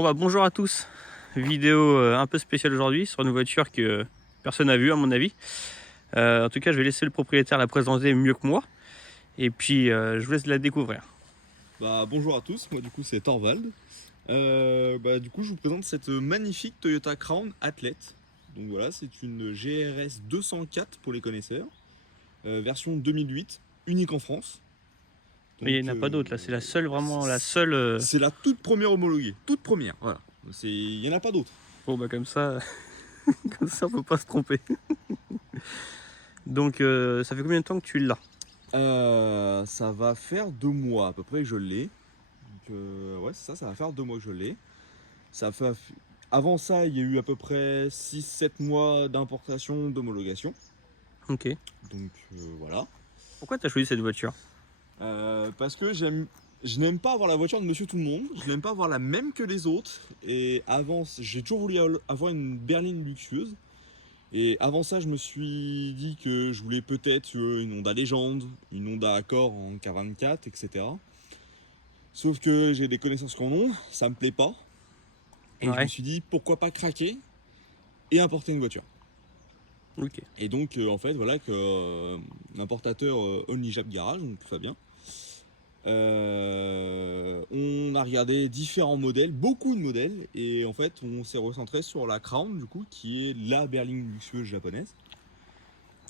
Bon bah, bonjour à tous, vidéo un peu spéciale aujourd'hui sur une voiture que personne n'a vue à mon avis. En tout cas je vais laisser le propriétaire la présenter mieux que moi et puis je vous laisse la découvrir. Bonjour à tous, moi du coup c'est Thorvald. Du coup je vous présente cette magnifique Toyota Crown Athlete. Donc voilà, c'est une GRS 204 pour les connaisseurs, version 2008, unique en France. Mais il Donc n'y en a pas d'autre là, c'est la seule, vraiment la seule. c'est la toute première homologuée, toute première, voilà. Il n'y en a pas d'autre. Bon bah comme ça, comme ça on peut pas se tromper. Donc ça fait combien de temps que tu l'as? Ça va faire 2 mois à peu près que je l'ai. Donc ouais c'est ça va faire 2 mois que je l'ai. Ça fait... Avant ça, il y a eu à peu près 6-7 mois d'importation, d'homologation. Ok. Donc voilà. Pourquoi tu as choisi cette voiture? Parce que je n'aime pas avoir la voiture de monsieur tout le monde. Je n'aime pas avoir la même que les autres. Et avant, j'ai toujours voulu avoir une berline luxueuse. Et avant ça, je me suis dit que je voulais peut-être une Honda Legend, une Honda Accord en K24, etc. Sauf que j'ai des connaissances qu'en ont, ça me plaît pas. Et je me suis dit pourquoi pas craquer et importer une voiture. Ok. Et donc en fait voilà que l'importateur Only Jap Garage, donc Fabien, on a regardé différents modèles, beaucoup de modèles, et en fait on s'est recentré sur la Crown du coup qui est la berline luxueuse japonaise.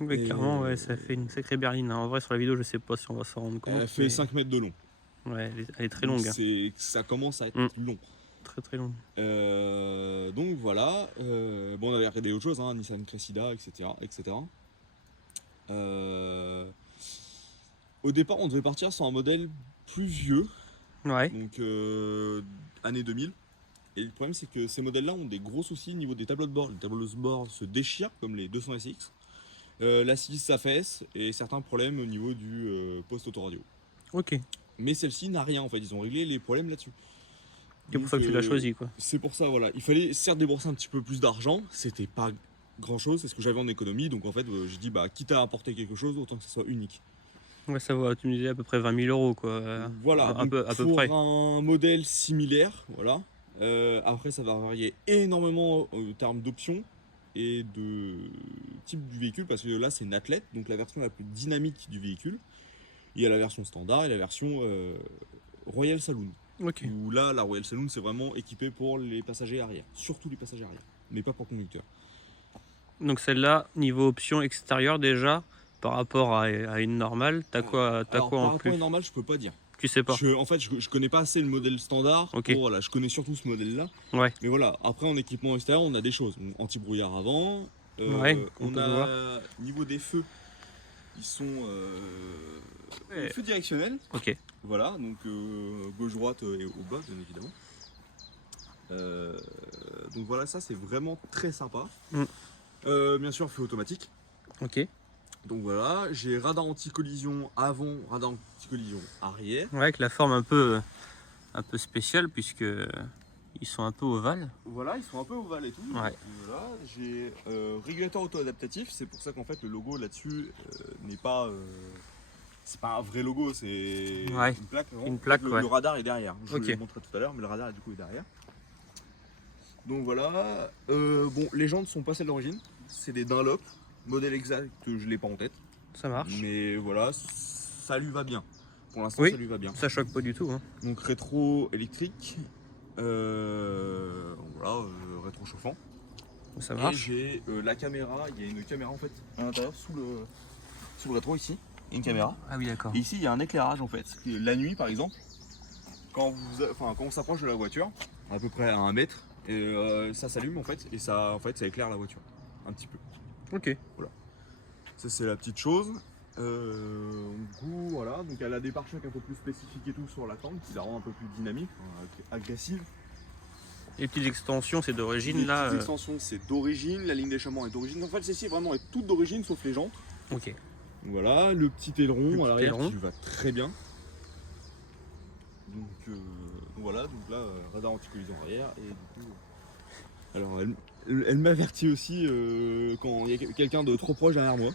Oui, clairement ouais, ça fait une sacrée berline. En vrai sur la vidéo je sais pas si on va s'en rendre compte. Elle fait 5 mètres de long. Ouais, elle est très longue. Ça commence à être long. Très très long. Donc voilà. Bon, on avait regardé autre chose, hein, Nissan Cressida, etc. etc. Au départ, on devait partir sur un modèle plus vieux. Ouais. Donc année 2000. Et le problème, c'est que ces modèles-là ont des gros soucis au niveau des tableaux de bord. Les tableaux de bord se déchirent, comme les 200 SX. L'assise s'affaisse et certains problèmes au niveau du poste autoradio. Ok. Mais celle-ci n'a rien en fait. Ils ont réglé les problèmes là-dessus. C'est pour ça que tu l'as choisi quoi. C'est pour ça voilà. Il fallait certes débourser un petit peu plus d'argent. C'était pas grand chose, c'est ce que j'avais en économie. Donc en fait j'ai dit quitte à apporter quelque chose, autant que ce soit unique. Ouais ça va, tu me disais à peu près 20 000 euros quoi. Voilà, à peu près. Pour un modèle similaire, voilà. Après ça va varier énormément en termes d'options et de type du véhicule, parce que là c'est une Athlete, donc la version la plus dynamique du véhicule. Il y a la version standard et la version Royal Saloon. Ok. Où là, la Royal Saloon, c'est vraiment équipé pour les passagers arrière. Surtout les passagers arrière, mais pas pour conducteur. Donc celle-là, niveau option extérieure déjà, par rapport à une normale, t'as quoi, Alors, en par rapport plus? à une normale, je peux pas dire. Tu sais pas? En fait, je connais pas assez le modèle standard. Ok. Pour, voilà, je connais surtout ce modèle-là. Ouais. Mais voilà, après en équipement extérieur, on a des choses. Anti-brouillard avant. Ouais, on a niveau des feux, ils sont feux directionnels. Ok. Voilà, donc gauche-droite et au bas, bien évidemment. Donc voilà, ça c'est vraiment très sympa. Bien sûr, feu automatique. Ok. Donc voilà, j'ai radar anti-collision avant, radar anti-collision arrière. Ouais, avec la forme un peu spéciale puisque ils sont un peu ovales. Voilà, ils sont un peu ovales et tout. Ouais. Voilà, j'ai régulateur auto-adaptatif. C'est pour ça qu'en fait le logo là-dessus n'est pas... c'est pas un vrai logo, c'est une plaque. Une plaque, le radar est derrière. Je vous Ok. l'ai montré tout à l'heure, mais le radar du coup est derrière. Donc voilà. Bon, les jantes sont pas celles d'origine. C'est des Dunlop. Modèle exact, je l'ai pas en tête. Ça marche. Mais voilà, ça lui va bien. Pour l'instant, Oui, ça lui va bien. ça choque pas du tout. Hein. Donc rétro électrique. Voilà, rétro chauffant. Ça marche. Et j'ai la caméra. Il y a une caméra en fait à l'intérieur sous le rétro ici. Il y a une caméra. Ah oui, d'accord. Et ici, il y a un éclairage en fait. La nuit, par exemple, quand on s'approche de la voiture, à peu près à 1 mètre, ça s'allume en fait, et ça éclaire la voiture un petit peu. Ok. Voilà. Ça c'est la petite chose. Du coup, voilà. Donc elle a des pare-chocs un peu plus spécifiques et tout sur la tente, qui la rend un peu plus dynamique, agressive. Les petites extensions, c'est d'origine Les là. petites extensions, c'est d'origine. La ligne d'échappement est d'origine. En fait, celle-ci vraiment est toute d'origine, sauf les jantes. Ok. Voilà, le petit aileron à l'arrière qui lui va très bien. Donc voilà, donc là, radar anti-collision arrière. Et du coup, alors elle m'avertit aussi quand il y a quelqu'un de trop proche derrière moi.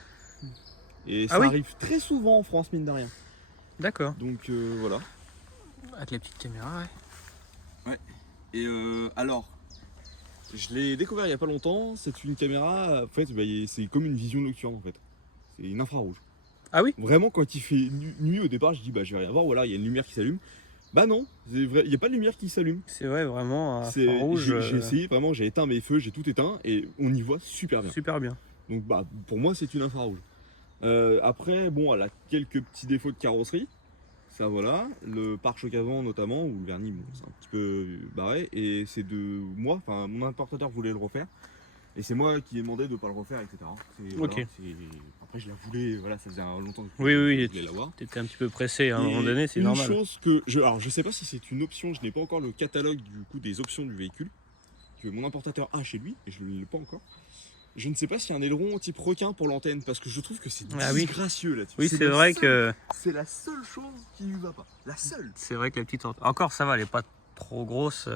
Et ça arrive très souvent en France, mine de rien. D'accord. Donc voilà. Avec les petites caméras, ouais. Et alors, je l'ai découvert il y a pas longtemps. C'est une caméra, en fait, bah, c'est comme une vision nocturne en fait. C'est une infrarouge. Ah oui? Vraiment, quand il fait nuit au départ, je dis bah je vais rien voir. Voilà, il y a une lumière qui s'allume. Bah non, c'est vrai, il n'y a pas de lumière qui s'allume. C'est vrai, vraiment, J'ai rouge, essayé vraiment, j'ai éteint mes feux, j'ai tout éteint et on y voit super bien. super bien. Donc bah pour moi c'est une infrarouge. Après, bon, elle a quelques petits défauts de carrosserie. Ça voilà, le pare-choc avant notamment, où le vernis bon, c'est un petit peu barré, et c'est de moi, enfin mon importateur voulait le refaire, et c'est moi qui ai demandé de ne pas le refaire, etc. Ok. Voilà, après je la voulais, voilà, ça faisait longtemps que Oui, je oui, voulais l'avoir. t'étais un petit peu pressé à un moment Et donné, c'est une normal. chose que alors je sais pas si c'est une option, je n'ai pas encore le catalogue du coup des options du véhicule, que mon importateur a chez lui, et je ne l'ai pas encore. Je ne sais pas s'il y a un aileron type requin pour l'antenne, parce que je trouve que c'est Ah oui. disgracieux là-dessus. Oui, c'est vrai que C'est la seule chose qui lui va pas. La seule. c'est vrai que la petite encore ça va, elle est pas trop grosse,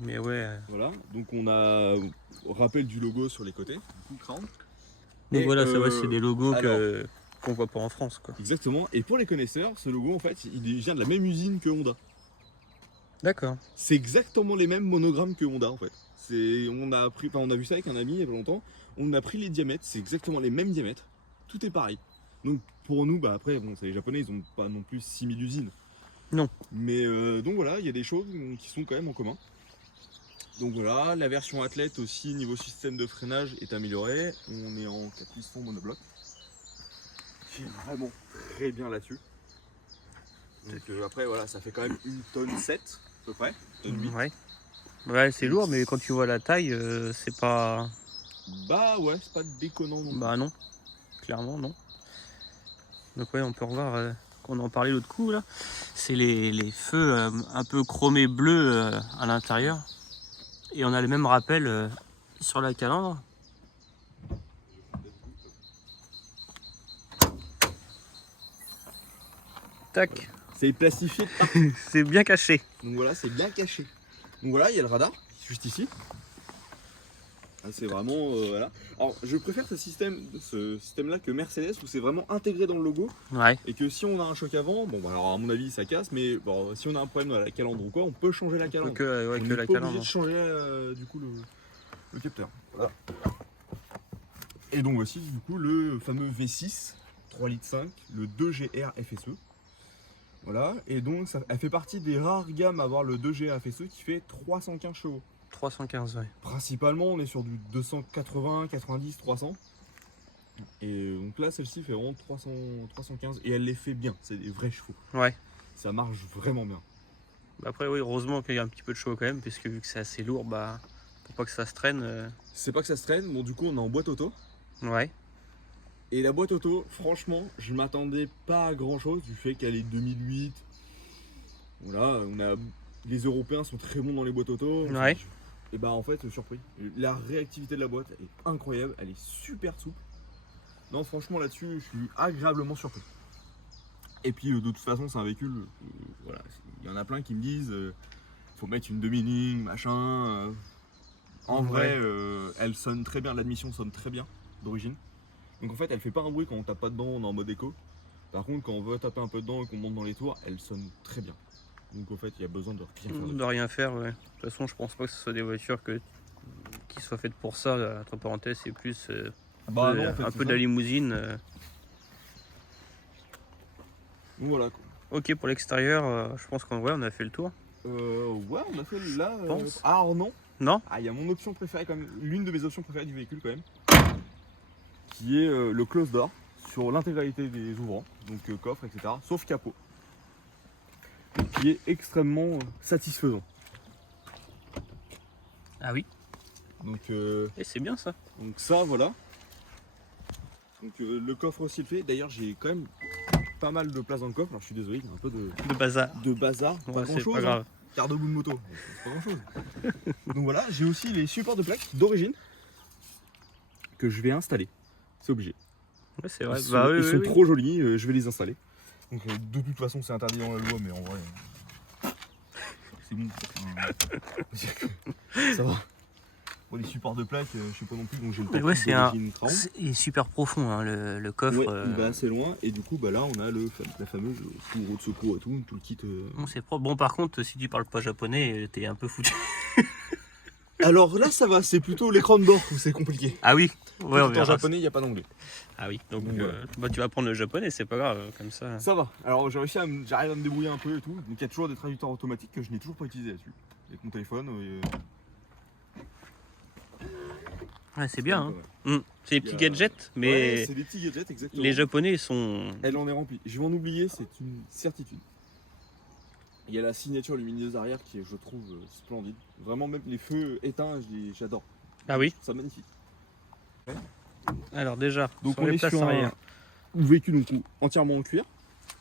mais ouais. Voilà, donc on a rappel du logo sur les côtés, du coup Crown. Donc Et, voilà, ça va, c'est des logos alors, qu'on voit pas en France, quoi. exactement, et pour les connaisseurs, ce logo en fait, il vient de la même usine que Honda. D'accord. C'est exactement les mêmes monogrammes que Honda en fait. On a vu ça avec un ami il y a pas longtemps, on a pris les diamètres, c'est exactement les mêmes diamètres, tout est pareil. Donc pour nous, bah après, bon, c'est les Japonais, ils ont pas non plus 6000 usines. Non. Mais donc voilà, il y a des choses qui sont quand même en commun. Donc voilà, la version athlète aussi niveau système de freinage est améliorée. On est en 4 pistons monobloc, qui est vraiment très bien là-dessus. Donc après voilà, ça fait quand même 1,7 tonne à peu près, 1,8 tonne. Ouais. Ouais, c'est lourd, mais quand tu vois la taille, c'est pas. Bah ouais, c'est pas déconnant non plus. Bah non, clairement non. Donc ouais, on peut revoir, qu'on en parlait l'autre coup là. C'est les feux un peu chromés bleus à l'intérieur. Et on a le même rappel sur la calandre. Tac, C'est plastifié de partout. c'est bien caché. Donc voilà, c'est bien caché. Donc voilà, il y a le radar, juste ici. Ah, c'est vraiment voilà. Alors je préfère ce système-là que Mercedes où c'est vraiment intégré dans le logo. Ouais. Et que si on a un choc avant, bon bah alors à mon avis ça casse, mais bon, si on a un problème à la calandre ou quoi, on peut changer la calandre. Que On que n'est la pas obligé calandre. de changer du coup le capteur. Voilà. Et donc voici du coup le fameux V6 3,5 litres, le 2GR FSE. Voilà, et donc elle fait partie des rares gammes à avoir le 2GR FSE qui fait 315 chevaux. 315, ouais. Principalement on est sur du 280, 90, 300. Et donc là celle-ci fait vraiment 300, 315 et elle les fait bien, c'est des vrais chevaux. Ouais. Ça marche vraiment bien. Bah après oui, heureusement qu'il y a un petit peu de chaud quand même, puisque vu que c'est assez lourd, bah pour pas que ça se traîne. C'est pas que ça se traîne, bon du coup on est en boîte auto. Ouais. Et la boîte auto, franchement, je m'attendais pas à grand chose du fait qu'elle est 2008. Voilà, les Européens sont très bons dans les boîtes auto. Ouais. Et bah en fait, surpris. La réactivité de la boîte est incroyable, elle est super souple. Non, franchement là-dessus, je suis agréablement surpris. Et puis de toute façon, c'est un véhicule, voilà, il y en a plein qui me disent, faut mettre une demi-ligne, machin. En vrai, elle sonne très bien, l'admission sonne très bien d'origine. Donc en fait, elle fait pas un bruit quand on tape pas dedans, on est en mode écho. Par contre, quand on veut taper un peu dedans et qu'on monte dans les tours, elle sonne très bien. Donc en fait, il y a besoin de rien faire. De rien faire, ouais. De toute façon, je pense pas que ce soit des voitures qui soient faites pour ça. Entre parenthèses, c'est plus Bah non, en fait, un c'est peu de ça. la limousine. Donc voilà quoi. Ok, pour l'extérieur, je pense qu'on on a fait le tour. Ouais, on a fait là. pense. Ah alors non. Non? Ah, il y a mon option préférée quand même, l'une de mes options préférées du véhicule quand même, qui est le close door sur l'intégralité des ouvrants, donc coffre, etc. Sauf capot, qui est extrêmement satisfaisant. Ah oui. Donc, Et c'est bien ça. donc ça voilà. Donc le coffre aussi le fait. D'ailleurs j'ai quand même pas mal de place dans le coffre. Alors je suis désolé, il y a un peu De bazar. de bazar, pas Ouais, grand c'est chose. pas grave. Quart de bout de moto, c'est pas grand chose. Donc voilà, j'ai aussi les supports de plaques d'origine que je vais installer. C'est obligé. Ouais, c'est vrai. Ils sont, Bah oui, ils oui, sont oui. trop jolis, je vais les installer. Donc de toute façon c'est interdit dans la loi, mais en vrai c'est bon. Ça va. pour les supports de plaques, je sais pas non plus, donc j'ai le Mais temps ouais, c'est Crown. il est super profond, hein, le coffre. Ouais, il va assez loin et du coup bah là on a la fameuse fourreau de secours et tout le kit. Bon, c'est propre. Bon, par contre, si tu parles pas japonais, t'es un peu foutu. Alors là ça va, c'est plutôt l'écran de bord où c'est compliqué. Ah oui, ouais, on En verra. japonais il n'y a pas d'anglais. Ah oui, donc Donc, bah, tu vas apprendre le japonais, c'est pas grave, comme ça. Ça va. Alors j'arrive à me débrouiller un peu et tout. Donc il y a toujours des traducteurs automatiques que je n'ai toujours pas utilisé là-dessus. Avec mon téléphone. Ouais, c'est bien. pas Hein. mal. C'est des petits gadgets, mais Ouais, c'est des petits gadgets exactement. les japonais sont. Elle en est remplie. Je vais en oublier, c'est une certitude. Il y a la signature lumineuse arrière qui est, je trouve, splendide. Vraiment, même les feux éteints, j'adore. Ah oui. Je trouve ça magnifique. Alors déjà, Donc sur on les est places sur arrière. un véhicule donc, entièrement en cuir.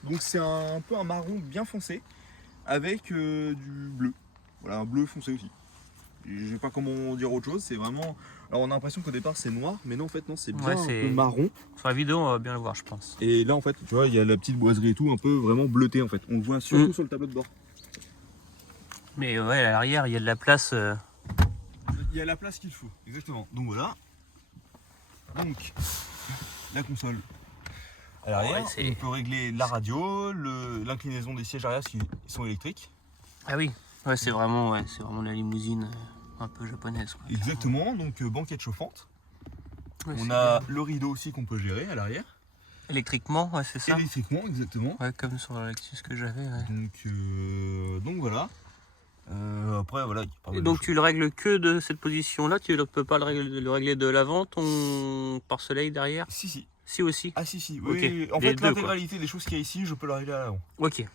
Donc c'est un peu un marron bien foncé avec du bleu. Voilà, un bleu foncé aussi. Je sais pas comment dire autre chose, c'est vraiment... Alors on a l'impression qu'au départ c'est noir, mais non en fait non, c'est bien Ouais, un c'est- peu marron. Sur la vidéo, on va bien le voir, je pense. Et là en fait, tu vois, il y a la petite boiserie et tout, un peu vraiment bleuté en fait. On le voit surtout sur le tableau de bord. Mais ouais, à l'arrière, il y a de la place. Il y a la place qu'il faut, exactement. Donc voilà. Donc, la console. À l'arrière, Ouais, c'est- on peut régler la radio, l'inclinaison des sièges arrière qui sont électriques. Ah oui. Ouais, c'est vraiment la limousine un peu japonaise, quoi. Exactement, donc banquette chauffante. Ouais, On c'est a bien. le rideau aussi qu'on peut gérer à l'arrière. Électriquement, ouais, c'est ça. Électriquement, exactement. Ouais, comme sur la Lexus que j'avais. Ouais. Donc voilà. Après, voilà. il y a pas mal Et de donc choses. tu le règles que de cette position-là, tu ne peux pas le régler de l'avant, ton pare-soleil derrière? Si. Si aussi. Ah si. Ok. Oui, en Les fait, deux, l'intégralité des choses qu'il y a ici, je peux le régler à l'avant. Ok.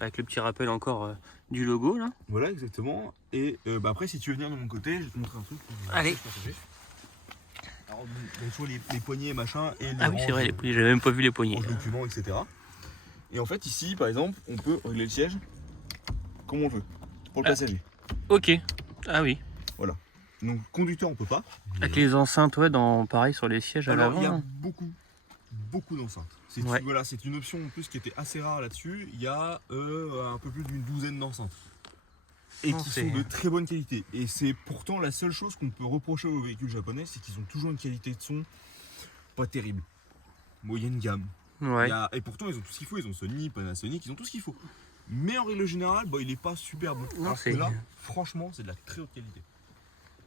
Avec le petit rappel encore du logo là. Voilà, exactement. Et après, si tu veux venir de mon côté, je vais te montrer un truc. Allez. Alors, tu vois les poignées, machin, et les Ah oui, c'est vrai, ranges, j'avais même pas vu les poignées. ranges documents, etc. Et en fait, ici, par exemple, on peut régler le siège comme on veut, pour le passager. Ok. Ah oui. Donc, conducteur, on peut pas. Avec les enceintes, ouais, pareil sur les sièges à Alors, l'avant. il y a hein. beaucoup d'enceintes. Ouais. Voilà, c'est une option en plus qui était assez rare là-dessus. Il y a un peu plus d'une douzaine d'enceintes. Et Non, qui c'est- sont de très bonne qualité. Et c'est pourtant la seule chose qu'on peut reprocher aux véhicules japonais, c'est qu'ils ont toujours une qualité de son pas terrible. Moyenne gamme. Ouais. Et pourtant, ils ont tout ce qu'il faut. Ils ont Sony, Panasonic, ils ont tout ce qu'il faut. Mais en règle générale, il est pas superbe. Non, Alors que c'est- là, franchement, c'est de la très haute qualité.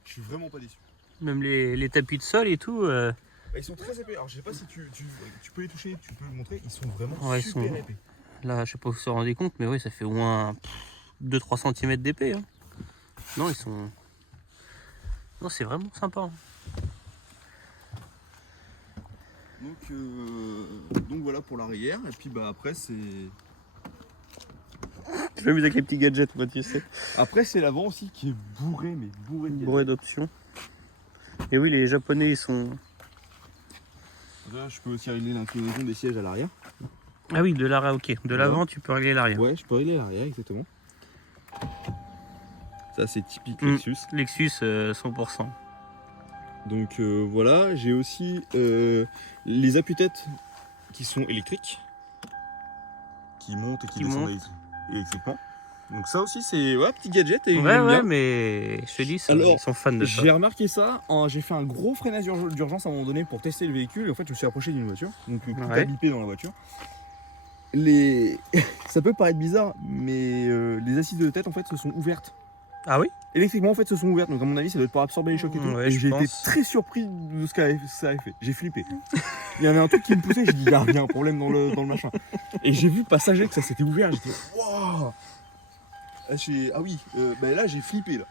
Je suis vraiment pas déçu. Même les tapis de sol et tout. Ils sont très épais. Alors, je sais pas si tu peux les toucher, tu peux le montrer. Ils sont vraiment Ouais, ils super sont- épais. Là, je sais pas si vous vous rendez compte, mais oui, ça fait au moins 2-3 cm d'épais. Hein. Non, ils sont. Non, c'est vraiment sympa. hein. Donc voilà pour l'arrière. Et puis après, c'est. Je m'amuse avec les petits gadgets, moi, tu sais. Après, c'est l'avant aussi qui est bourré, mais bourré de Bourré d'options. Et oui, les japonais, ils sont. Là, je peux aussi régler l'inclinaison des sièges à l'arrière. Ah oui, de l'arrière, ok. De l'avant, tu peux régler l'arrière. Ouais, je peux régler l'arrière, exactement. Ça, c'est typique Mm. Lexus. Lexus 100%. Donc voilà, j'ai aussi les appuis-têtes qui sont électriques, qui montent et qui Qui descendent montent. électriquement. Donc ça aussi, c'est petit gadget et Ouais, j'aime ouais, bien. mais je te dis, Alors, ils sont fans de ça. J'ai remarqué ça, j'ai fait un gros freinage d'urgence à un moment donné pour tester le véhicule et en fait je me suis approché d'une voiture, donc tout a Ouais. bipé dans la voiture. Ça peut paraître bizarre, mais les assises de tête en fait se sont ouvertes. Ah oui? Électriquement en fait se sont ouvertes, donc à mon avis ça doit être pour absorber les chocs et tout. Ouais, Et je j'ai été pense. très surpris de ce que ça avait fait, j'ai flippé. Il y avait un truc qui me poussait, j'ai dit il y a un problème dans le machin. Et j'ai vu passager que ça s'était ouvert, j'étais waouh. Ah oui, là j'ai flippé là.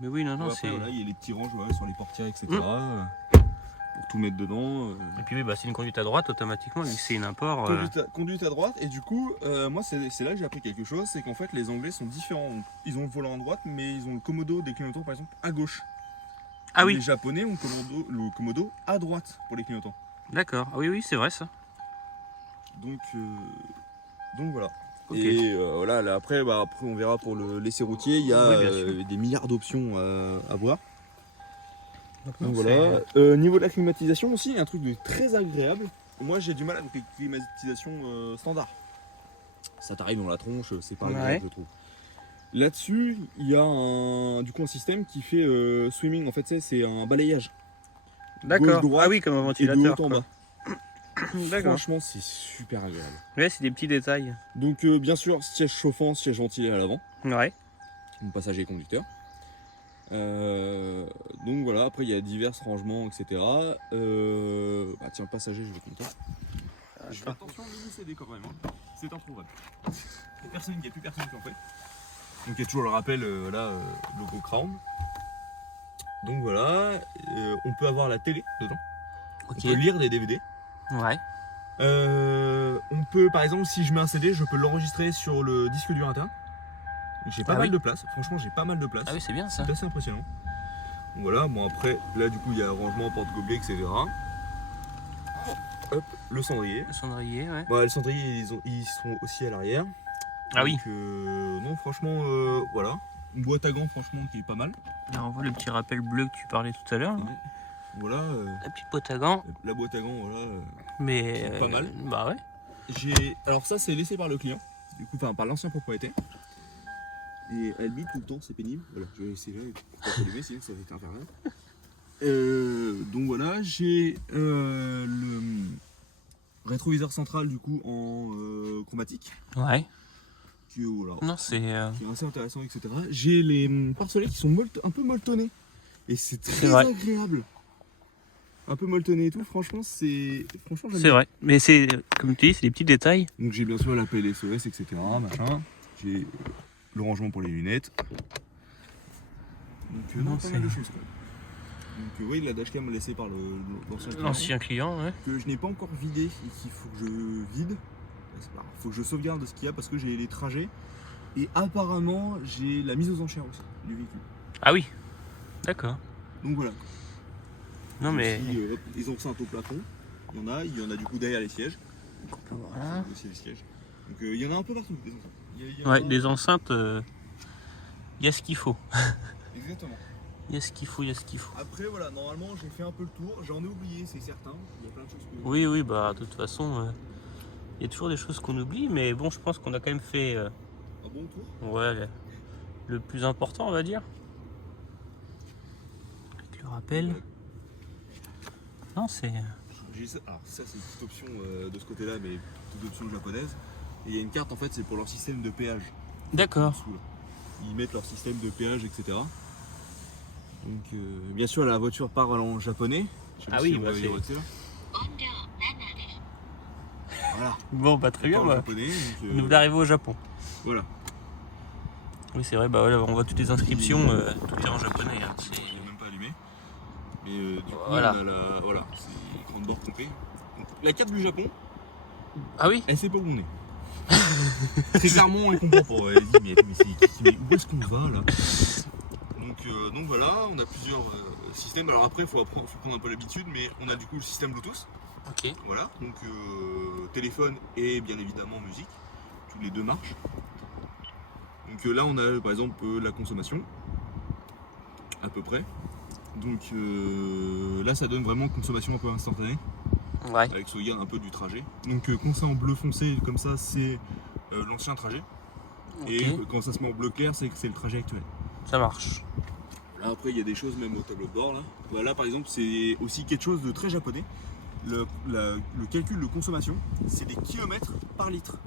Mais oui, non, non, Après, c'est. voilà, il y a les petits ranges sur les portières, etc. Pour tout mettre dedans. Et puis oui, bah, c'est une conduite à droite automatiquement, vu que c'est une import. Conduite à droite, et du coup, moi c'est là que j'ai appris quelque chose, c'est qu'en fait les Anglais sont différents. Ils ont le volant à droite, mais ils ont le commodo des clignotants par exemple à gauche. Ah Les oui, Japonais ont le commodo à droite pour les clignotants. d'accord. Ah oui, oui, c'est vrai ça. Donc voilà. Ok. Et voilà, là, après on verra pour l'essai routier, il y a Oui, bien sûr. des milliards d'options à voir. Donc Non, voilà. Niveau de la climatisation aussi, il y a un truc de très agréable. Moi j'ai du mal avec les climatisations standards. Ça t'arrive dans la tronche, c'est pas agréable Ouais. je trouve. Là-dessus, il y a du coup un système qui fait swimming. En fait, c'est un balayage. D'accord. Gauche-droite Ah oui, comme un et de ventilateur. haut en quoi. bas. D'accord. Franchement, c'est super agréable. Ouais, c'est des petits détails. Donc, bien sûr, siège chauffant, siège ventilé à l'avant, Ouais. donc passager et conducteur. Donc voilà, après il y a divers rangements, etc. Bah tiens, passager, je vais compter. Je fais attention à mini CD quand même, hein. C'est introuvable. Il n'y a plus personne qui en fait. Donc il y a toujours le rappel, logo Crown. Donc voilà, on peut avoir la télé dedans. Ok. On peut lire des DVD. Ouais. On peut, par exemple, si je mets un CD, je peux l'enregistrer sur le disque dur interne. J'ai pas mal de place, franchement j'ai pas mal de place. Ah oui, c'est bien ça. C'est assez impressionnant. Donc voilà, bon après, là du coup il y a rangement, porte-gobelet, etc. Hop, le cendrier. Le cendrier, ouais. Bah, le cendrier, ils sont aussi à l'arrière. Ah oui. Donc, non, franchement, voilà. Une boîte à gants, franchement, qui est pas mal. Là, on voit le petit rappel bleu que tu parlais tout à l'heure. Ouais. Voilà. La petite boîte à gants. La boîte à gants, voilà. Mais. C'est pas mal. Bah ouais. Alors ça, c'est laissé par le client. Du coup, enfin, par l'ancien propriétaire. Et elle bite tout le temps, c'est pénible. Voilà, je vais essayer là, pour pas allumer, sinon ça va être infernal. Donc voilà, j'ai le rétroviseur central du coup en chromatique. Ouais. Qui, voilà, Non, c'est. qui est assez intéressant, etc. J'ai les pare-soleils qui sont un peu molletonnés. Et c'est très vrai. agréable. Un peu molletonné et tout, franchement, j'aime C'est bien. vrai. Mais c'est, comme tu dis, c'est des petits détails. Donc j'ai bien sûr l'appel SOS, etc. Machin. J'ai le rangement pour les lunettes. Donc Non, non, pas mal de choses. Quoi. Donc oui, la dashcam laissée par L'ancien client, ouais. que je n'ai pas encore vidé et qu'il faut que je vide. Il faut que je sauvegarde ce qu'il y a parce que j'ai les trajets. Et apparemment, j'ai la mise aux enchères aussi du véhicule. Ah oui. D'accord. Donc voilà. Non mais. Aussi, les enceintes au plafond. Il y en a du coup derrière les sièges. Voilà. Aussi les sièges. Donc il y en a un peu partout, des enceintes. Il y en Ouais, a- des enceintes, il y a ce qu'il faut. Exactement. Il y a ce qu'il faut, il y a ce qu'il faut. Après voilà, normalement j'ai fait un peu le tour. J'en ai oublié, c'est certain. Il y a plein de choses que... Oui, oui, bah de toute façon, il y a toujours des choses qu'on oublie, mais bon, je pense qu'on a quand même fait Un bon tour. ouais, le plus important, on va dire. Avec le rappel. Ouais. Non, c'est. Alors ça c'est une petite option de ce côté-là, mais toute option japonaise. Et il y a une carte en fait, c'est pour leur système de péage. D'accord. Dessous, là. Ils mettent leur système de péage, etc. Donc bien sûr la voiture parle en japonais. Je sais pas Ah si oui, on bah, va y c'est- retirer, là. Voilà. Bon, bah très Elle bien, parle bah. japonais. Donc, Nous d'arriver au Japon. voilà. Oui, c'est vrai, bah voilà, on voit toutes les inscriptions, tout est en japonais. Hein, Je l'ai même pas allumé. Mais du coup, Voilà. on a la. Voilà, c'est grande bord complet. Donc, la carte du Japon, Ah oui. elle sait pas où on est. Très clairement, elle comprend pas. Elle dit, mais où est-ce qu'on va là? Donc voilà, on a plusieurs systèmes. Alors après, il faut prendre un peu l'habitude, mais on a du coup le système Bluetooth. Ok. Voilà, donc téléphone et bien évidemment musique. Tous les deux marchent. Donc là, on a par exemple la consommation, à peu près. Donc là, ça donne vraiment consommation un peu instantanée, Ouais. avec sauvegarde un peu du trajet. Donc quand c'est en bleu foncé, comme ça, c'est l'ancien trajet. Ok. Et quand ça se met en bleu clair, c'est que c'est le trajet actuel. Ça marche. Là, après, il y a des choses même au tableau de bord. Là, voilà, par exemple, c'est aussi quelque chose de très japonais. Le calcul de consommation, c'est des kilomètres par litre.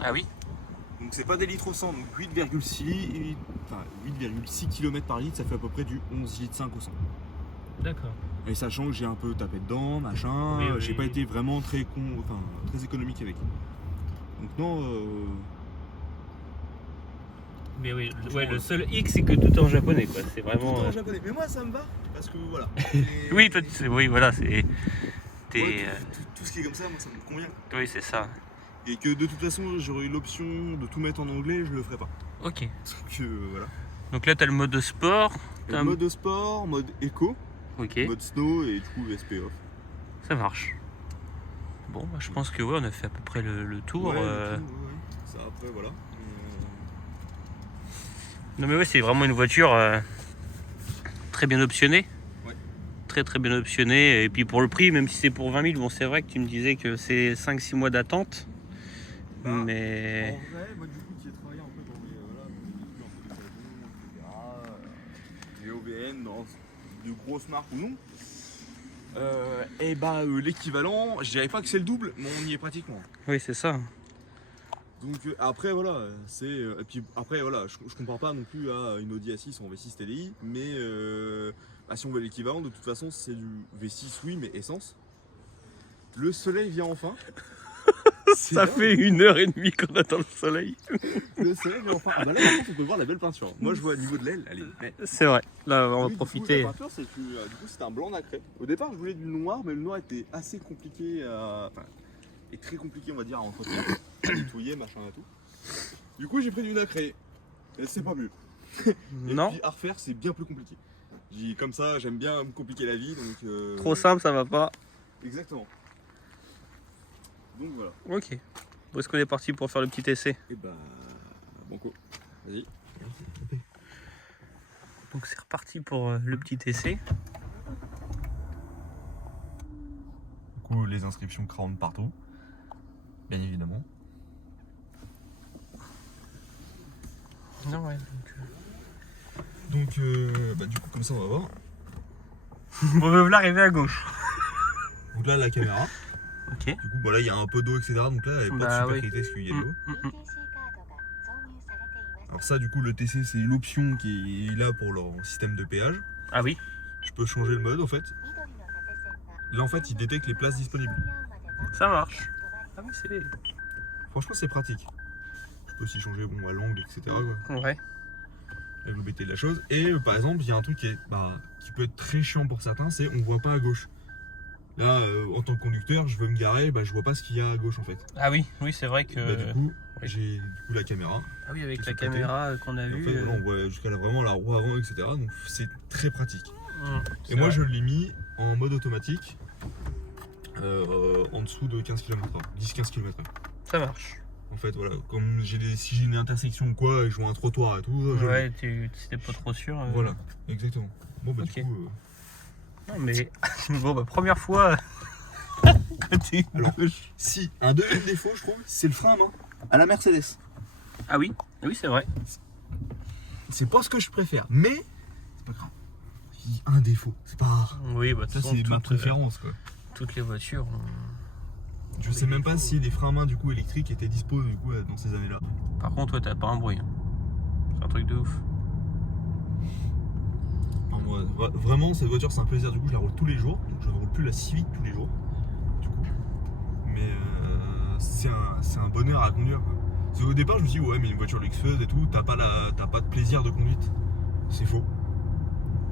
Ah oui. Donc c'est pas des litres au 100, donc 8,6 km par litre, ça fait à peu près du 11 litres 5 au 100. D'accord. Et sachant que j'ai un peu tapé dedans, machin, Oui, oui. j'ai pas été vraiment très très économique avec. Donc non, Mais oui, ouais, le seul X, c'est que tout est en japonais, quoi. C'est tout vraiment. en japonais. Mais moi ça me va, parce que voilà. Oui, toi, oui, voilà, c'est. Ouais, T'es. tout ce qui est comme ça, moi ça me convient. Oui, c'est ça. Et que de toute façon j'aurais eu l'option de tout mettre en anglais, je le ferais pas. Ok. Donc voilà. Donc là, t'as le mode de sport. Et mode de sport, mode éco, Ok. mode snow et du coup SPO. Ça marche. Bon, bah, je pense que ouais, on a fait à peu près le tour. Ouais, le tout, ouais. Ça après voilà. Non mais ouais, c'est vraiment une voiture très bien optionnée. Ouais. Très très bien optionnée. Et puis pour le prix, même si c'est pour 20 000, bon c'est vrai que tu me disais que c'est 5-6 mois d'attente. Bah, Mais. En vrai, moi du coup qui ai travaillé un peu dans les véhicules un peu alors, de grosses marques ou non. Et bah l'équivalent, je dirais pas que c'est le double, mais on y est pratiquement. Oui, c'est ça. Donc après voilà, et puis après voilà, je compare pas non plus à une Audi A6 en V6 TDI, mais si on veut l'équivalent, de toute façon c'est du V6 oui, mais essence. Le soleil vient enfin. Ça fait 1h30 qu'on attend le soleil. Le soleil vient enfin. Ah bah là par contre on peut voir la belle peinture. Moi je vois au niveau de l'aile, elle est belle. C'est vrai, là on va Oui, profiter. Du coup, la peinture, c'est que du coup c'était un blanc nacré. Au départ je voulais du noir, mais le noir était assez compliqué et très compliqué on va dire à entretenir, à nettoyer, machin et tout. Du coup j'ai pris du nacré. Et c'est pas mieux. Et Non, puis à refaire c'est bien plus compliqué. Comme ça j'aime bien me compliquer la vie donc. trop simple ça va pas. Exactement. Donc voilà. Ok. Où est-ce qu'on est parti pour faire le petit essai? Et bah banco. Vas-y. Donc c'est reparti pour le petit essai. Du coup les inscriptions Crown partout. Bien évidemment. Non, ouais, Donc du coup comme ça on va voir. Bon, me voilà arrivé à gauche. Donc là la caméra. Ok. Du coup bah là il y a un peu d'eau etc. Donc là elle n'est pas de super oui. qualité parce qu'il y a de l'eau. Mm. Alors ça du coup le TC c'est l'option qui est là pour leur système de péage. Ah oui. Je peux changer le mode en fait. Là en fait il détecte les places disponibles. Ça marche. Ah oui, c'est... Franchement c'est pratique. Je peux aussi changer à l'angle etc. quoi. Ouais. La globalité de la chose. Et par exemple il y a un truc qui peut être très chiant pour certains, c'est on voit pas à gauche. Là en tant que conducteur je veux me garer, je vois pas ce qu'il y a à gauche en fait. Ah oui, oui, c'est vrai que... Du coup oui. j'ai la caméra. Ah oui, avec qui la est sur le côté. caméra qu'on a Et en vue. fait, voilà, on voit jusqu'à vraiment la roue avant etc. Donc c'est très pratique. C'est Et moi vrai. je l'ai mis en mode automatique en dessous de 15 km/h, 10-15 km/h. Ça marche. En fait voilà, comme si j'ai une intersection ou quoi et je vois un trottoir et tout, je Ouais, tu n'étais pas trop sûr. voilà, exactement. Bon Ok. du coup, Non, mais bon, première fois. Côté Alors. gauche. si, un deuxième défaut je trouve, c'est le frein à main à la Mercedes. Ah oui, oui, c'est vrai. C'est pas ce que je préfère, mais c'est pas grave. Un défaut, c'est pas rare. Oui, bah de Ça toute façon, c'est ma toutes, préférence quoi. toutes les voitures. Je sais même pas si des freins à main du coup électriques étaient dispo du coup dans ces années-là. Par contre, toi, t'as pas un bruit. C'est un truc de ouf. Enfin, moi, vraiment cette voiture c'est un plaisir, du coup je la roule tous les jours, donc je ne roule plus la Civic tous les jours du coup. Mais c'est un bonheur à conduire quoi. Parce qu'au départ je me dis ouais mais une voiture luxueuse et tout, t'as pas de plaisir de conduite. C'est faux.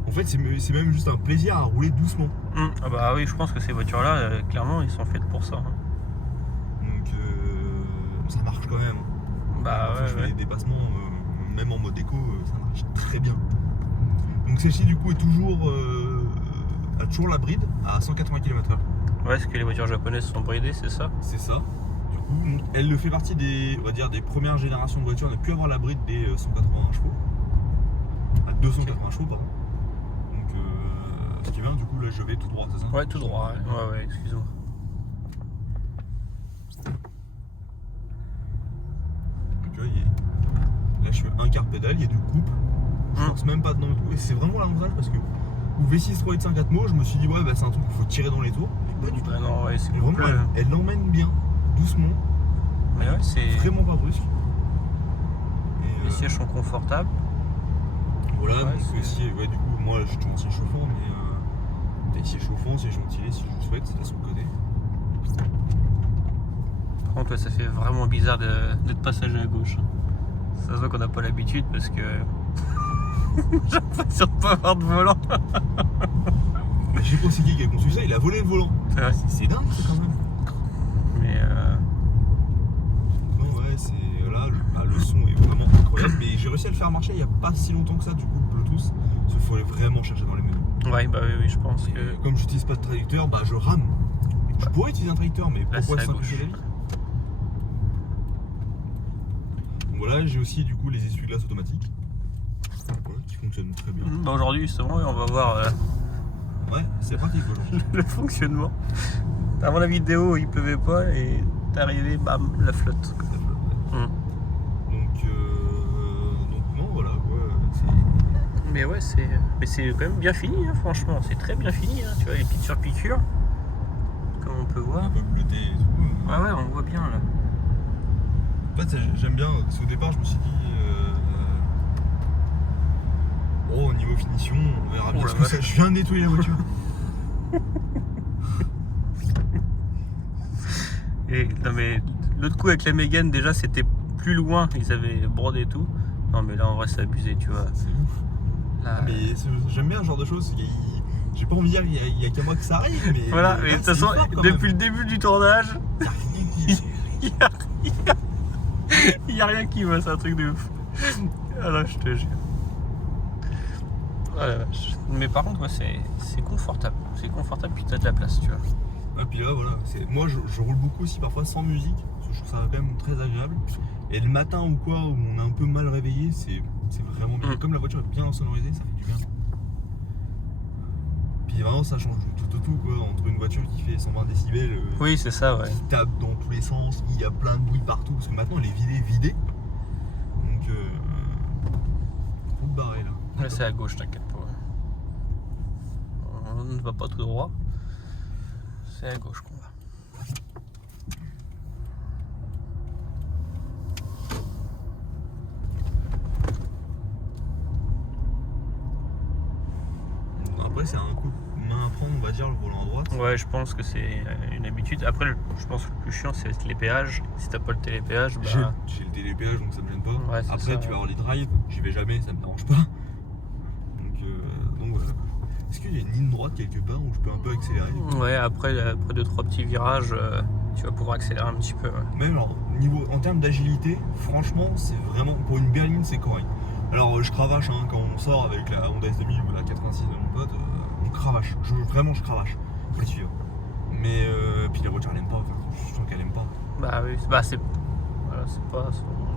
En fait c'est même juste un plaisir à rouler doucement. Ah bah oui, je pense que ces voitures-là, clairement, ils sont faites pour ça. Donc ça marche quand même. Bah Quand je fais ouais. des dépassements, même en mode éco, ça marche très bien. Donc celle-ci du coup est a toujours la bride à 180 km/h. Ouais, parce que les voitures japonaises sont bridées, c'est ça? C'est ça. Du coup, elle fait partie des premières générations de voitures à ne plus avoir la bride des 180 chevaux. À 280 chevaux, pardon. Donc ce qui vient, du coup là je vais tout droit, c'est ça? Ouais, tout droit. Ouais, excuse-moi. Donc là je fais un quart pédale, il y a du couple. Je force même pas dedans et tout. Et c'est vraiment l'avantage parce que au V6 3.5 4 je me suis dit ouais c'est un truc qu'il faut tirer dans les tours. Mais pas du tout. Bah non, ouais, c'est Et vraiment couple. elle l'emmène bien, doucement, Mais ouais, c'est... vraiment pas brusque. Les sièges sont confortables. Voilà, Ouais, donc c'est- aussi, du coup, moi j'ai toujours un siège chauffant, mais des sièges chauffants, sièges ventilés si je le souhaite, c'est là sur le côté. Par contre, ouais, ça fait vraiment bizarre d'être passager à gauche. Ça se voit qu'on n'a pas l'habitude parce que... J'ai l'impression de pas avoir de volant. Bah, je sais pas c'est qui a conçu ça, il a volé le volant. C'est vrai. C'est dingue ça quand même. Mais Non, ouais, c'est là, le son est vraiment incroyable, mais j'ai réussi à le faire marcher il y a pas si longtemps que ça, du coup, le Bluetooth. Il faut aller vraiment chercher dans les menus. ouais, bah oui, je pense que... Et comme j'utilise pas de traducteur, je rame. Je pourrais utiliser un traducteur, mais Là, pourquoi c'est à simplifier la gauche. vie? Donc voilà, j'ai aussi du coup les essuie-glaces automatiques. Voilà, qui fonctionnent très bien. Bah aujourd'hui, justement, on va voir Ouais, c'est pratique aujourd'hui. le fonctionnement. Avant la vidéo, il pleuvait pas et t'es arrivé, bam, la flotte. Ça flotte, ouais. Mm. Donc non, voilà, quoi. Mais ouais, c'est quand même bien fini, hein, franchement. C'est très bien fini, hein. Tu vois, les petites surpiqûres, comme on peut voir. Un peu bleuté et tout. Ah ouais, on voit bien là. En fait, j'aime bien, parce qu'au départ, je me suis dit. Au niveau finition, on verra bien Oh la ce que ça. Je viens de nettoyer la voiture. Et non mais l'autre coup avec la Mégane, déjà c'était plus loin, ils avaient brodé et tout. Non mais là en vrai c'est abusé, tu vois. C'est ouf. Là, Mais j'aime bien ce genre de choses. J'ai pas envie de dire qu'il y a qu'à moi que ça arrive, mais. voilà, mais de toute façon, depuis le début du tournage, il y a rien qui va, c'est un truc de ouf. Ah là, je te jure. Ah la vache. Mais par contre, ouais, c'est confortable. C'est confortable, puis t'as de la place, tu vois. Et puis là, voilà. Moi, je roule beaucoup aussi parfois sans musique, parce que je trouve ça quand même très agréable. Et le matin ou quoi, où on est un peu mal réveillé, c'est vraiment bien. Comme la voiture est bien sonorisée, ça fait du bien. Puis vraiment, ça change tout quoi. Entre une voiture qui fait 120 décibels, Oui, c'est ça, ouais. qui tape dans tous les sens, il y a plein de bruit partout, parce que maintenant, elle est vidée. Donc, faut barrer là. Là, c'est à gauche, t'inquiète pas. On ne va pas tout droit. C'est à gauche qu'on va. Après, c'est un coup de main à prendre, on va dire, le volant à droite. Ouais, je pense que c'est une habitude. Après, je pense que le plus chiant, c'est les péages. Si t'as pas le télépéage, bah. J'ai le télépéage, donc ça me gêne pas. Ouais, c'est Après, ça, tu vas ouais. avoir les drives, j'y vais jamais, ça me dérange pas. Donc voilà. Est-ce qu'il y a une ligne droite quelque part où je peux un peu accélérer? Ouais, après 2-3 petits virages, tu vas pouvoir accélérer un petit peu. Ouais. Même alors, en termes d'agilité, franchement, c'est vraiment, pour une berline, c'est correct. Alors, je cravache hein, quand on sort avec la Honda S2000 ou la 86 de mon pote, on cravache. Vraiment, je cravache pour les suivre. Mais, puis la voiture, elle aime pas, enfin, je sens qu'elle aime pas. Bah oui, voilà, c'est pas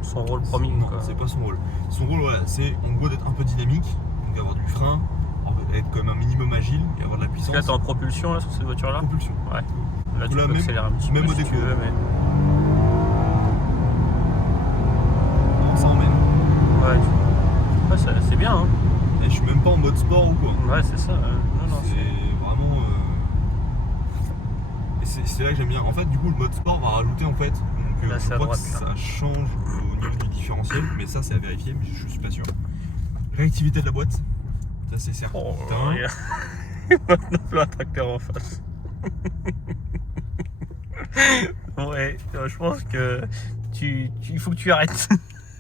son rôle premier. Non, Quoi. c'est pas son rôle. Son rôle, voilà, c'est en gros d'être un peu dynamique, donc avoir du frein, être quand même un minimum agile et avoir de la puissance. Là, t'es en propulsion là, sur cette voiture-là. Propulsion. Ouais. Là, tu Là, peux accélérer un petit même peu au si tu déco. veux, mais. Non, ça emmène. Ouais, c'est bien, hein. Et je suis même pas en mode sport ou quoi. Ouais, c'est ça. Non, C'est vraiment. Et c'est là que j'aime bien. En fait, du coup, le mode sport va rajouter en fait. Donc, Là, je c'est à crois droite, que là. ça change au niveau du différentiel, mais ça, c'est à vérifier, mais je suis pas sûr. Réactivité de la boîte, ça c'est certain. Oh, regarde. Maintenant, plein un tracteur en face. Ouais, je pense que il faut que tu arrêtes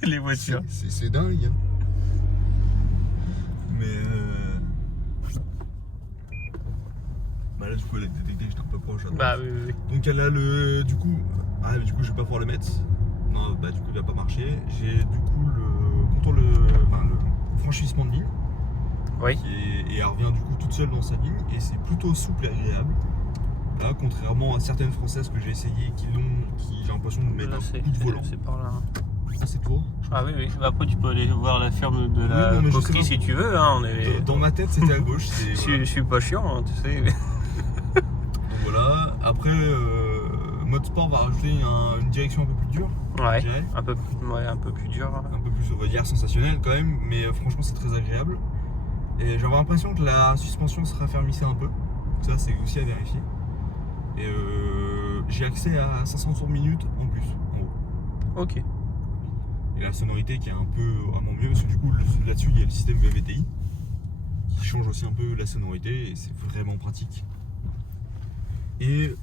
les voitures. C'est dingue. Hein. Mais bah là du coup elle est détectée, j'étais un peu proche. Bah oui. Donc elle a le. Du coup je vais pas pouvoir le mettre. Non bah du coup il va pas marcher. J'ai du coup le franchissement de ligne. Oui. Et elle revient du coup toute seule dans sa ligne et c'est plutôt souple et agréable. Là, contrairement à certaines françaises que j'ai essayé qui j'ai l'impression de mettre Là, un coup de volant. c'est par là. Ça c'est toi. Ah oui. Bah, après, tu peux aller voir la ferme de la non, mais je coquerie sais si tu veux. Hein, Dans ma tête c'était à gauche. Je suis pas chiant, hein, tu sais. Donc voilà. Après, mode sport va rajouter une direction un peu plus dure. Ouais, je dirais. un peu plus dur. Un peu plus, on va dire, sensationnel quand même. Mais franchement, c'est très agréable. Et j'avais l'impression que la suspension se raffermissait un peu. Ça, c'est aussi à vérifier. Et j'ai accès à 500 tours minute en plus, en haut. Ok. Et la sonorité qui est un peu vraiment mieux, parce que du coup, là-dessus, il y a le système VVTI qui change aussi un peu la sonorité et c'est vraiment pratique. Et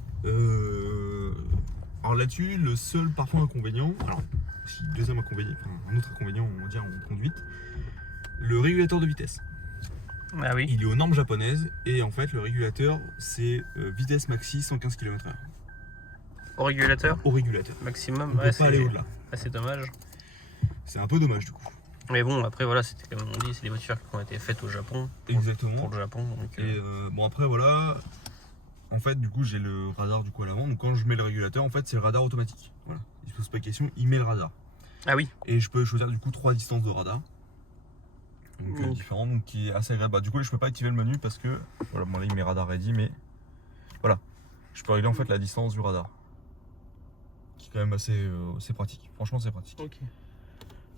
alors là-dessus, le seul parfois inconvénient, alors si deuxième inconvénient, enfin un autre inconvénient on va dire en conduite, le régulateur de vitesse. Ah oui. Il est aux normes japonaises et en fait le régulateur c'est vitesse maxi 115 km/h. Au régulateur Au régulateur. maximum. On peut pas aller au-delà. C'est dommage. C'est un peu dommage du coup. Mais bon, après voilà, c'était comme on dit, c'est des voitures qui ont été faites au Japon. Exactement. Pour le Japon. Donc, Et bon après voilà, en fait du coup j'ai le radar du coup à l'avant, donc quand je mets le régulateur en fait c'est le radar automatique. Voilà, il se pose pas de question, il met le radar. Ah oui. Et je peux choisir du coup 3 distances de radar. Donc différentes, donc qui est assez agréable. Bah, du coup là, je peux pas activer le menu parce que voilà, bon là il met radar ready, mais voilà, je peux régler en fait la distance du radar. Qui est quand même assez pratique. Franchement c'est pratique. Ok.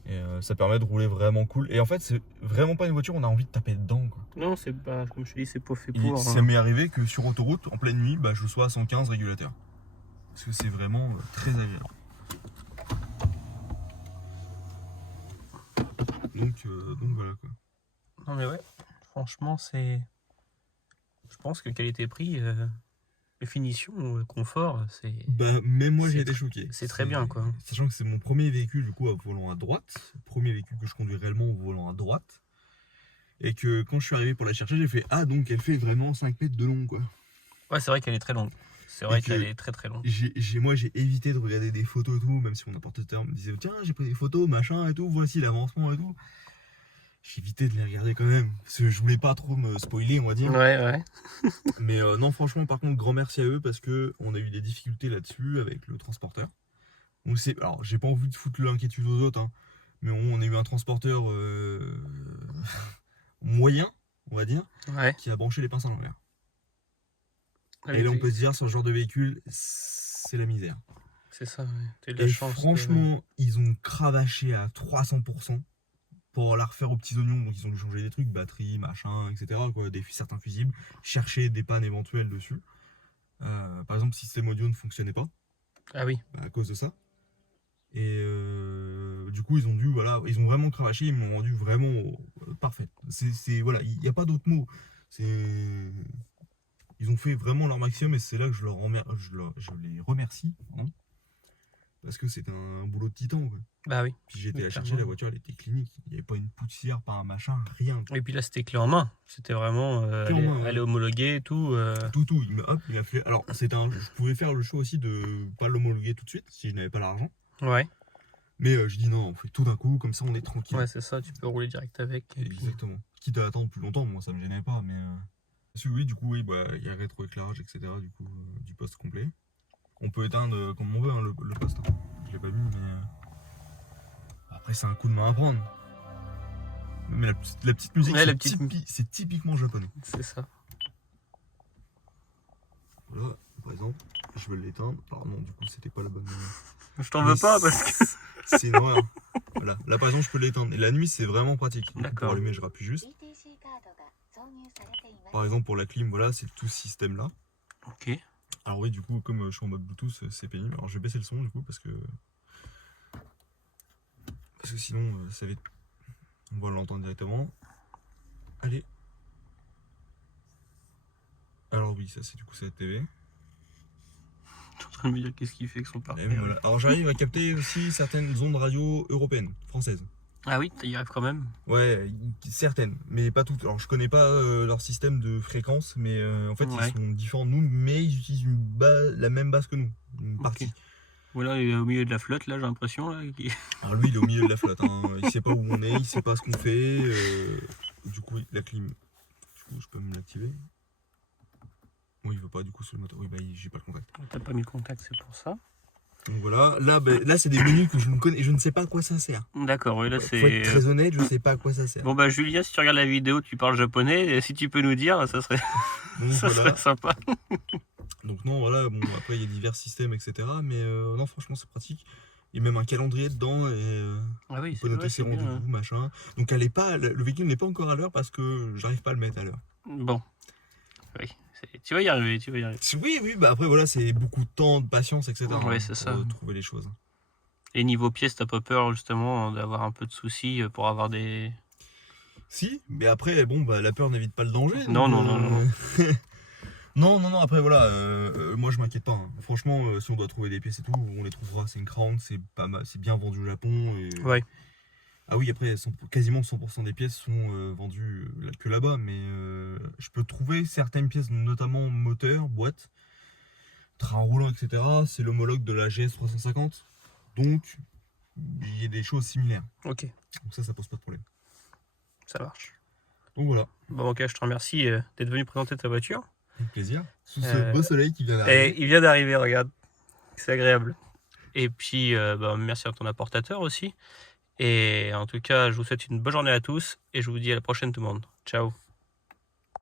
Et ça permet de rouler vraiment cool. Et en fait, c'est vraiment pas une voiture où on a envie de taper dedans, quoi. Non, c'est pas, comme je te dis, c'est pas fait Et pour. ça m'est arrivé que sur autoroute, en pleine nuit, bah, je sois à 115 régulateur. Parce que c'est vraiment très agréable. Donc voilà quoi. Non, mais ouais, franchement, c'est. Je pense que qualité-prix, finition, confort, c'est. Bah, même moi C'est j'ai été tr- choqué. c'est très bien, quoi. Sachant que c'est mon premier véhicule du coup à volant à droite. Premier véhicule que je conduis réellement au volant à droite. Et que quand je suis arrivé pour la chercher, j'ai fait ah, donc elle fait vraiment 5 mètres de long quoi. Ouais, c'est vrai qu'elle est très longue. C'est vrai qu'elle est très très longue. Moi j'ai évité de regarder des photos et tout, même si mon apporteur me disait tiens, j'ai pris des photos, machin et tout, voici l'avancement et tout. J'ai évité de les regarder quand même, parce que je voulais pas trop me spoiler, on va dire. Ouais, ouais. Mais non, franchement, par contre, grand merci à eux parce que on a eu des difficultés là-dessus avec le transporteur. Alors, j'ai pas envie de foutre l'inquiétude aux autres, hein, mais on a eu un transporteur moyen, on va dire, Ouais. qui a branché les pinces à l'envers. Allez, Et là, on peut se dire, sur ce genre de véhicule, c'est la misère. c'est ça, ouais. T'as eu de la Et chance. franchement, ils ont cravaché à 300% pour la refaire aux petits oignons. Donc, ils ont dû changer des trucs, batterie, machin, etc. Quoi, certains fusibles, chercher des pannes éventuelles dessus. Par exemple, le système audio ne fonctionnait pas Ah oui. à cause de ça. Et du coup, ils ont vraiment cravaché, ils m'ont rendu vraiment parfait. Voilà, il n'y a pas d'autre mot. Ils ont fait vraiment leur maximum et c'est là que je les remercie. Hein, parce que c'était un boulot de titan. Quoi. Bah oui. Puis j'étais Oui, à chercher, clairement. la voiture, elle était clinique. Il n'y avait pas une poussière, pas un machin, rien. Et puis là, c'était clé en main. C'était vraiment Clé en main, elle est homologuée et tout. Tout. Il a fait. Alors, je pouvais faire le choix aussi de pas l'homologuer tout de suite si je n'avais pas l'argent. Ouais. Mais je dis non, on fait tout d'un coup, comme ça on est tranquille. Ouais, c'est ça. Tu peux rouler direct avec. Et puis... Exactement. Quitte à attendre plus longtemps, moi ça me gênait pas, mais. Parce que oui, du coup, oui, bah, il y a rétroéclairage, etc. Du coup, du poste complet. On peut éteindre comme on veut hein, le poste. Hein. Je l'ai pas mis, mais. Après, c'est un coup de main à prendre. Mais la petite musique, Ouais, c'est typiquement japonais. C'est ça. Voilà, par exemple, je veux l'éteindre. Alors non, du coup, c'était pas la bonne. Je t'en veux pas parce que. C'est une horreur. Voilà, là par exemple, je peux l'éteindre. Et la nuit, c'est vraiment pratique. D'accord. Pour allumer, je rappuie juste. Par exemple, pour la clim, voilà, c'est tout ce système-là. Ok. Alors oui, du coup, comme je suis en mode Bluetooth, c'est pénible. Alors je vais baisser le son, du coup, parce que sinon, ça va être... On va l'entendre directement. Allez. Alors oui, ça c'est du coup c'est la TV. Je suis en train de me dire qu'est-ce qu'il fait avec son partenaire. Voilà. Alors j'arrive à capter aussi certaines ondes radio européennes, françaises. Ah oui, tu y arrives quand même. Ouais, certaines, mais pas toutes. Alors je connais pas leur système de fréquence, mais en fait Ouais. ils sont différents de nous, mais ils utilisent la même base que nous, une partie. Ok. Voilà, il est au milieu de la flotte là, j'ai l'impression. Là, Alors lui il est au milieu de la flotte, hein. Il sait pas où on est, il sait pas ce qu'on fait. Du coup la clim, du coup je peux me l'activer. Oui, il veut pas du coup sur le moteur. Oui, bah j'ai pas le contact. T'as pas mis le contact, c'est pour ça. Donc voilà, là c'est des menus que je ne connais, je ne sais pas à quoi ça sert. D'accord, oui, là Faut c'est. être très honnête, je sais pas à quoi ça sert. Bon bah Julien, si tu regardes la vidéo, tu parles japonais, et si tu peux nous dire, ça serait, Donc, ça voilà. serait sympa. Donc non, voilà, bon après il y a divers systèmes, etc. Mais non, franchement c'est pratique. Il y a même un calendrier dedans et Ah oui, on peut noter ses bien, rendez-vous, hein. machin. Donc le véhicule n'est pas encore à l'heure parce que j'arrive pas à le mettre à l'heure. Bon, oui, tu vas y arriver, tu vas y arriver. Oui, bah après voilà, c'est beaucoup de temps, de patience, etc. Ouais, c'est pour ça. trouver les choses. Et niveau pièces, t'as pas peur justement d'avoir un peu de soucis pour avoir des... Si, mais après, bon, bah la peur n'évite pas le danger. Non, donc, non. non, après voilà, moi je m'inquiète pas. Hein. Franchement, si on doit trouver des pièces et tout, on les trouvera. C'est une Crown, c'est pas mal, c'est bien vendu au Japon. Et... Ouais. Ah oui, après, quasiment 100% des pièces sont vendues que là-bas, mais je peux trouver certaines pièces, notamment moteur, boîte, train roulant, etc. C'est l'homologue de la GS 350, donc il y a des choses similaires. Ok, Donc ça pose pas de problème. ça marche. Donc voilà, Bon, ok, je te remercie d'être venu présenter ta voiture. avec plaisir. Sous ce beau soleil qui vient Et d'arriver. il vient d'arriver, regarde. C'est agréable. Et puis, merci à ton apportateur aussi. Et en tout cas, je vous souhaite une bonne journée à tous et je vous dis à la prochaine tout le monde. Ciao.